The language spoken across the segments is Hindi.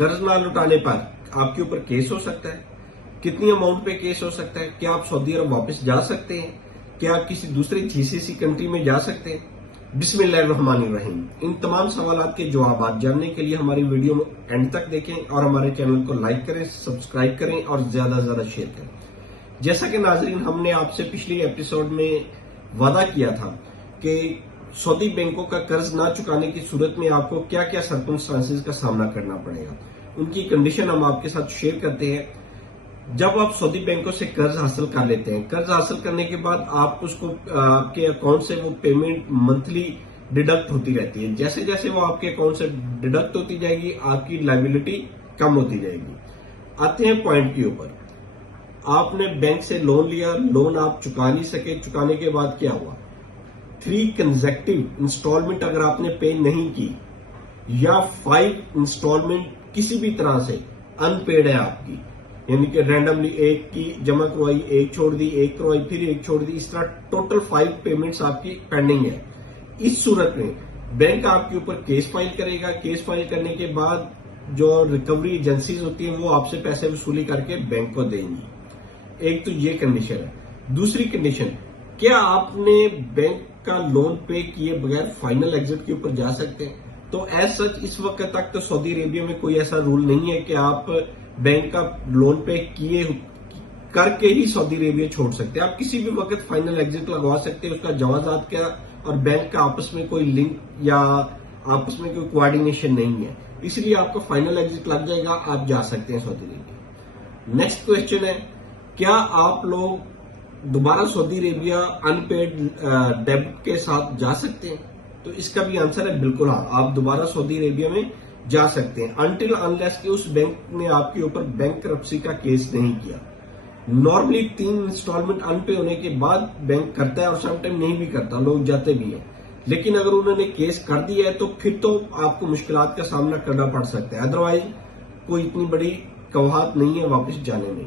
कर्ज ना लौटाने पर आपके ऊपर केस हो सकता है। कितनी अमाउंट पे केस हो सकता है? क्या आप सऊदी अरब वापस जा सकते हैं? क्या आप किसी दूसरे जीसीसी कंट्री में जा सकते हैं? बिस्मिल्लाहिर्रहमानिर्रहीम। इन तमाम सवालात के जवाब जानने के लिए हमारी वीडियो में एंड तक देखें और हमारे चैनल को लाइक करें, सब्सक्राइब करें और ज्यादा से ज्यादा शेयर करें। जैसा कि नाजरीन, हमने आपसे पिछले एपिसोड में वादा किया था कि सऊदी बैंकों का कर्ज ना चुकाने की सूरत में आपको क्या क्या सर्कमस्टांसेस का सामना करना पड़ेगा, उनकी कंडीशन हम आपके साथ शेयर करते हैं। जब आप सऊदी बैंकों से कर्ज हासिल कर लेते हैं, कर्ज हासिल करने के बाद आप उसको आपके अकाउंट से वो पेमेंट मंथली डिडक्ट होती रहती है। जैसे जैसे वो आपके अकाउंट से डिडक्ट होती जाएगी, आपकी लायबिलिटी कम होती जाएगी। आते हैं पॉइंट के ऊपर। आपने बैंक से लोन लिया, लोन आप चुका नहीं सके, चुकाने के बाद क्या हुआ? 3 कंसेक्टिव इंस्टॉलमेंट अगर आपने पे नहीं की या 5 इंस्टॉलमेंट किसी भी तरह से अनपेड है आपकी, यानी कि रैंडमली एक की जमा करवाई, एक छोड़ दी, एक करवाई, फिर एक छोड़ दी, इस तरह टोटल 5 पेमेंट्स आपकी पेंडिंग है। इस सूरत में बैंक आपके ऊपर केस फाइल करेगा। केस फाइल करने के बाद जो रिकवरी एजेंसीज होती है वो आपसे पैसे वसूली करके बैंक को देंगी। एक तो ये कंडीशन है। दूसरी कंडीशन, क्या आपने बैंक का लोन पे किए बगैर फाइनल एग्जिट के ऊपर जा सकते हैं? तो एज सच इस वक्त तक तो सऊदी अरेबिया में कोई ऐसा रूल नहीं है कि आप बैंक का लोन पे किए करके ही सऊदी अरेबिया छोड़ सकते हैं। आप किसी भी वक्त फाइनल एग्जिट लगवा सकते हैं। उसका जवाजात क्या और बैंक का आपस में कोई लिंक या आपस में कोई कोऑर्डिनेशन नहीं है, इसलिए आपका फाइनल एग्जिट लग जाएगा, आप जा सकते हैं सऊदी अरेबिया। नेक्स्ट क्वेश्चन है, क्या आप लोग दोबारा सऊदी अरेबिया अनपेड डेब्ट के साथ जा सकते हैं? तो इसका भी आंसर है बिल्कुल हाँ, आप दोबारा सऊदी अरेबिया में जा सकते हैं अनटिल अनलेस कि उस बैंक ने आपके ऊपर बैंकरप्सी का केस नहीं किया। नॉर्मली 3 इंस्टॉलमेंट अनपे होने के बाद बैंक करता है और समटाइम नहीं भी करता, लोग जाते भी हैं। लेकिन अगर उन्होंने केस कर दिया है तो फिर तो आपको मुश्किलात का सामना करना पड़ सकता है, अदरवाइज कोई इतनी बड़ी कवाहत नहीं है वापस जाने में।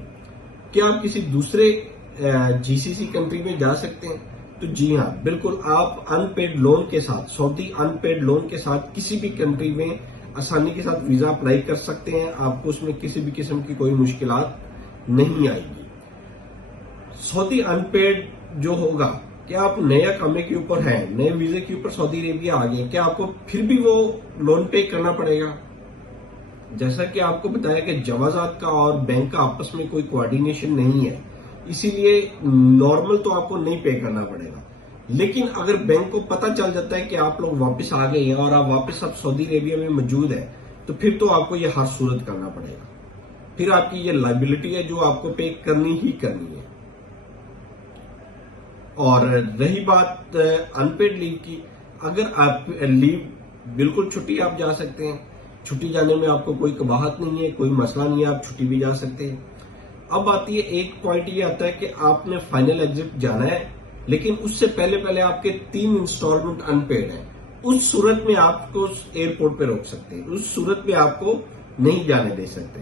क्या आप किसी दूसरे जीसीसी कंट्री में जा सकते हैं? तो जी हाँ, बिल्कुल। आप अनपेड लोन के साथ, सऊदी अनपेड लोन के साथ किसी भी कंट्री में आसानी के साथ वीजा अप्लाई कर सकते हैं। आपको उसमें किसी भी किस्म की कोई मुश्किलात नहीं आएगी। सऊदी अनपेड जो होगा, क्या आप नया कामे के ऊपर हैं, नए वीजे के ऊपर सऊदी अरेबिया आ गए, क्या आपको फिर भी वो लोन पे करना पड़ेगा? जैसा कि आपको बताया कि जवाजात का और बैंक का आपस में कोई कोऑर्डिनेशन नहीं है, इसीलिए नॉर्मल तो आपको नहीं पे करना पड़ेगा। लेकिन अगर बैंक को पता चल जाता है कि आप लोग वापस आ गए हैं और आप वापस अब सऊदी अरेबिया में मौजूद है, तो फिर तो आपको ये हर सूरत करना पड़ेगा। फिर आपकी ये लायबिलिटी है जो आपको पे करनी ही करनी है। और रही बात अनपेड लीव की, अगर आप लीव बिल्कुल छुट्टी आप जा सकते हैं, छुट्टी जाने में आपको कोई कबाहत नहीं है, कोई मसला नहीं है, आप छुट्टी भी जा सकते हैं। अब आती है एक पॉइंट ये आता है कि आपने फाइनल एग्जिट जाना है, लेकिन उससे पहले पहले आपके 3 इंस्टॉलमेंट अनपेड है। उस सूरत में आपको एयरपोर्ट पे रोक सकते हैं, उस सूरत में आपको नहीं जाने दे सकते।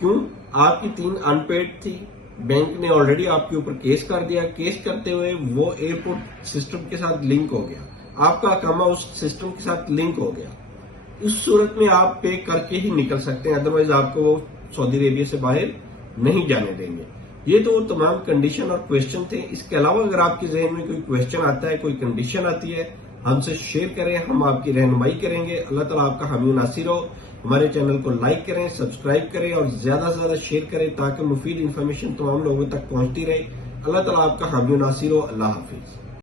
क्यों? आपकी 3 अनपेड थी, बैंक ने ऑलरेडी आपके ऊपर केस कर दिया, केस करते हुए वो एयरपोर्ट सिस्टम के साथ लिंक हो गया, आपका अकामा उस सिस्टम के साथ लिंक हो गया। उस सूरत में आप पे करके ही निकल सकते हैं, अदरवाइज आपको वो सऊदी अरेबिया से बाहर नहीं जाने देंगे। ये तो तमाम कंडीशन और क्वेश्चन थे। इसके अलावा अगर आपके जहन में कोई क्वेश्चन आता है, कोई कंडीशन आती है, हमसे शेयर करें, हम आपकी रहनुमाई करेंगे। अल्लाह ताला आपका हामी नासिर हो। हमारे चैनल को लाइक करें, सब्सक्राइब करें और ज्यादा से ज्यादा शेयर करें ताकि मुफीद इंफॉर्मेशन तमाम लोगों तक पहुंचती रहे। अल्लाह ताला आपका हामी नासिर हो। अल्लाह हाफिज।